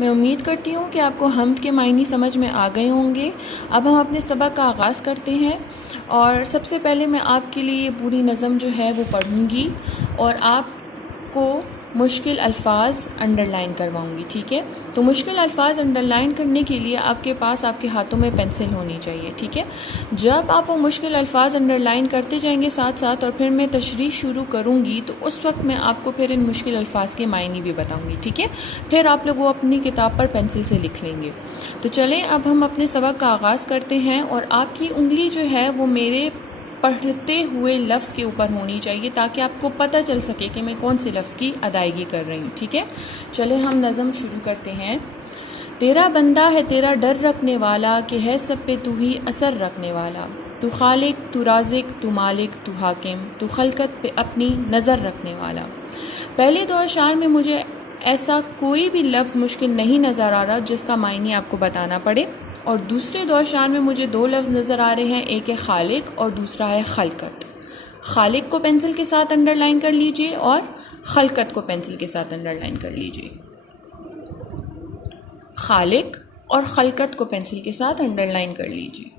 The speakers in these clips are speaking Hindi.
मैं उम्मीद करती हूँ कि आपको हम्द के मायने समझ में आ गए होंगे। अब हम अपने सबक का आगाज़ करते हैं और सबसे पहले मैं आपके लिए पूरी नज़म जो है वो पढ़ूँगी और आपको मुश्किल अल्फाज अंडरलाइन करवाऊँगी, ठीक है। तो मुश्किल अल्फाज अंडरलाइन करने के लिए आपके पास आपके हाथों में पेंसिल होनी चाहिए, ठीक है। जब आप वो मुश्किल अल्फाज अंडरलाइन करते जाएंगे साथ साथ और फिर मैं तशरीह शुरू करूँगी तो उस वक्त मैं आपको फिर इन मुश्किल अल्फाज के मायने भी बताऊँगी, ठीक है। फिर आप लोग वो अपनी किताब पर पेंसिल से लिख लेंगे। तो चलें अब हम अपने सबक का आगाज़ करते हैं और आपकी उंगली जो है वो मेरे पढ़ते हुए लफ्ज़ के ऊपर होनी चाहिए ताकि आपको पता चल सके कि मैं कौन से लफ्ज़ की अदायगी कर रही हूँ, ठीक है। चले हम नज़म शुरू करते हैं। तेरा बंदा है तेरा डर रखने वाला कि है सब पे तू ही असर रखने वाला। तू खालिक तू राज़िक तू मालिक तू हाकिम तू खलकत पे अपनी नज़र रखने वाला। पहले दो अशार में मुझे ऐसा कोई भी लफ्ज़ मुश्किल नहीं नज़र आ रहा जिसका मायने आपको बताना पड़े और दूसरे दो अशार में मुझे दो लफ्ज़ नज़र आ रहे हैं, एक है खालिक और दूसरा है खलकत। खालिक को पेंसिल के साथ अंडरलाइन कर लीजिए और खलकत को पेंसिल के साथ अंडरलाइन कर लीजिए। खालिक और खलकत को पेंसिल के साथ अंडरलाइन कर लीजिए।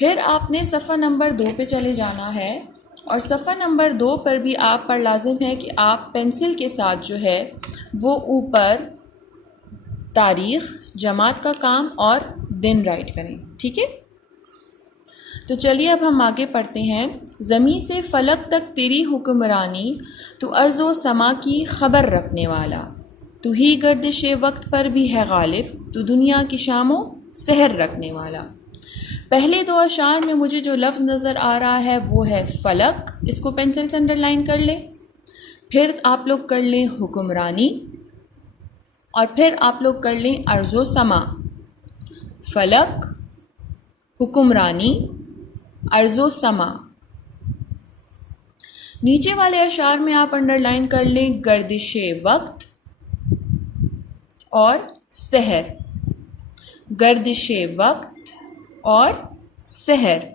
फिर आपने सफ़ा नंबर 2 पे चले जाना है और सफ़ा नंबर 2 पर भी आप पर लाजिम है कि आप पेंसिल के साथ जो है वो ऊपर तारीख़, जमात का काम और दिन राइट करें, ठीक है। तो चलिए अब हम आगे पढ़ते हैं। ज़मीं से फ़लक तक तेरी हुक्मरानी, तू अर्ज़ो समा की ख़बर रखने वाला। तू ही गर्दिश वक्त पर भी है गालिब, तू दुनिया की शामो सहर रखने वाला। पहले दो अशार में मुझे जो लफ्ज़ नज़र आ रहा है वो है फ़लक, इसको पेंसिल से अंडरलाइन कर लें। फिर आप लोग कर लें हुक्मरानी और फिर आप लोग कर लें अर्ज़ो समा। फ़लक, हुक्मरानी, अर्ज़ो समा। नीचे वाले अशार में आप अंडरलाइन कर लें गर्दिश वक्त और सहर। गर्दिश वक्त और सहर।